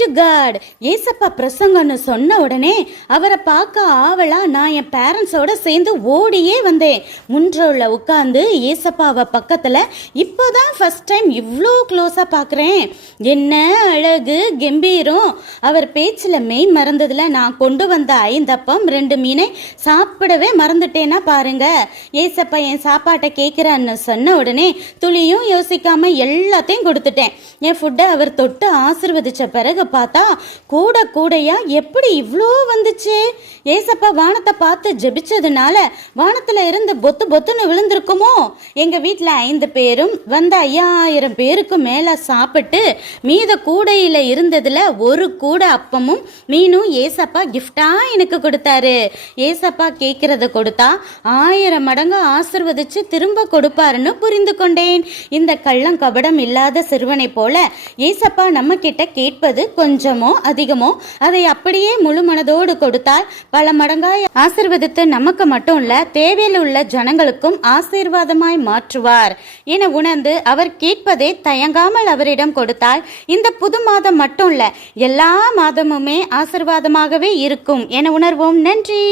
To God. ஏசப்பா பிரசங்கன்னு சொன்ன உடனே அவரை பார்க்க ஆவலா நான் என் பேரண்ட்ஸோட சேர்ந்து ஓடியே வந்தேன். முன்றோல உட்காந்து ஏசப்பாவை பக்கத்துல இப்போதான் ஃபர்ஸ்ட் டைம் இவ்வளோ க்ளோஸா பார்க்குறேன். என்ன அழகு கம்பீரம். அவர் பேச்சில் மெய் மறந்ததுல நான் கொண்டு வந்த 5 அப்பம் 2 மீனை சாப்பிடவே மறந்துட்டேன்னா பாருங்க. ஏசப்பா என் சாப்பாட்டை கேட்குறான்னு சொன்ன உடனே துளியும் யோசிக்காம எல்லாத்தையும் கொடுத்துட்டேன். என் ஃபுட்டை அவர் தொட்டு ஆசிர்வதிச்ச பிறகு பார்த்தா கூடையா எப்படி இவ்வளோ வந்துச்சு. ஏசப்பா வானத்தை பார்த்து ஜெபிச்சதுனால வானத்துல இருந்து பொத்து பொத்துன்னு விழுந்திருக்குமோ. எங்க வீட்டில் 5 பேரும் வந்த 5000 பேருக்கு மேல சாப்பிட்டு மீத கூடையில இருந்ததுல ஒரு கூடை அப்பமும் மீனும் ஏசப்பா கிஃப்டா எனக்கு கொடுத்தாரு. ஏசப்பா கேட்கறத கொடுத்தா 1000 மடங்கு ஆசிர்வதிச்சு திரும்ப கொடுப்பாருன்னு புரிந்து கொண்டேன். இந்த கள்ளம் கபடம் இல்லாத சிறுவனை போல ஏசப்பா நம்ம கிட்ட கேட்பது கொஞ்சமோ அதிகமோ அதை அப்படியே முழு மனதோடு கொடுத்தால் பல மடங்காய் ஆசீர்வதித்து நமக்கு மட்டும் இல்ல தேவையில் உள்ள ஜனங்களுக்கும் ஆசீர்வாதமாய் மாற்றுவார் என உணர்ந்து அவர் கேட்பதை தயங்காமல் அவரிடம் கொடுத்தால் இந்த புது மாதம் மட்டும் இல்ல எல்லா மாதமுமே ஆசீர்வாதமாகவே இருக்கும் என உணர்வோம். நன்றி.